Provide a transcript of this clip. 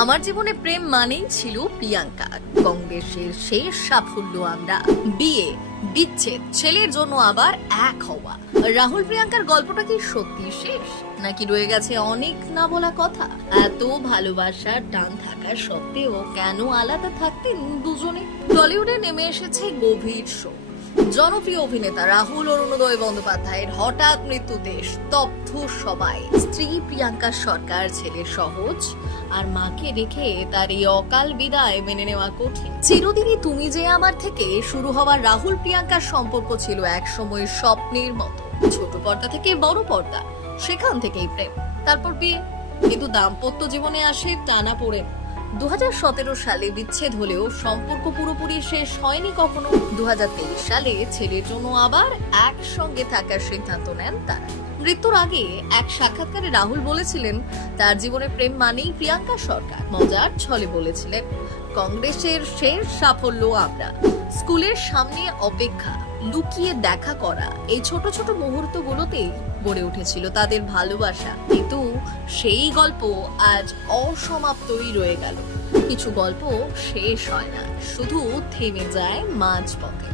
আমার জীবনে প্রেম মানেই ছিল প্রিয়াঙ্কা। কংগ্রেসের শেষ সাফল্য আমরা, বিয়ে, বিচ্ছেদ, ছেলের জন্য আবার এক হওয়া। রাহুল প্রিয়াঙ্কার গল্পটা কি সত্যি শেষ, নাকি রয়ে গেছে অনেক না বলা কথা? এত ভালোবাসার টান থাকা সত্ত্বেও কেন আলাদা থাকতেন দুজনে? টলিউডে নেমে এসেছে গভীর শোক। জনপ্রিয় অভিনেতা রাহুল অরুণোদয় বন্দ্যোপাধ্যায়ের হঠাৎ মৃত্যুতে স্তব্ধ সবাই। স্ত্রী প্রিয়াঙ্কা সরকার, ছেলে সহজ আর মাকে রেখে তার এই অকাল বিদায় মেনে নেওয়া কঠিন। চিরদিনই তুমি যে আমার থেকে শুরু হওয়া রাহুল প্রিয়াঙ্কার সম্পর্ক ছিল একসময় স্বপ্নের মতো। ছোট পর্দা থেকে বড় পর্দা, সেখান থেকেই প্রেম, তারপর বিয়ে। কিন্তু দাম্পত্য জীবনে আসে টানাপোড়েন। 2017 সালে বিচ্ছেদ হলেও সম্পর্ক পুরোপুরি শেষ হয়নি কখনো। 2023 সালে ছেলের জন্য আবার একসঙ্গে থাকার সিদ্ধান্ত নেন তারা। মৃত্যুর আগে এক সাক্ষাৎকারে রাহুল বলেছিলেন তার জীবনে প্রেম মানেই প্রিয়াঙ্কা সরকার। মজার ছলে বলেছিলেন, কংগ্রেসের শেষ সাফল্য আমরা, স্কুলের সামনে অপেক্ষা, লুকিয়ে দেখা করা, এই ছোট ছোট মুহূর্তগুলোতেই গড়ে উঠেছিল তাদের ভালোবাসা। কিন্তু সেই গল্প আজ অসমাপ্তই রয়ে গেল। কিছু গল্প শেষ হয় না, শুধু থেমে যায় মাঝপথে।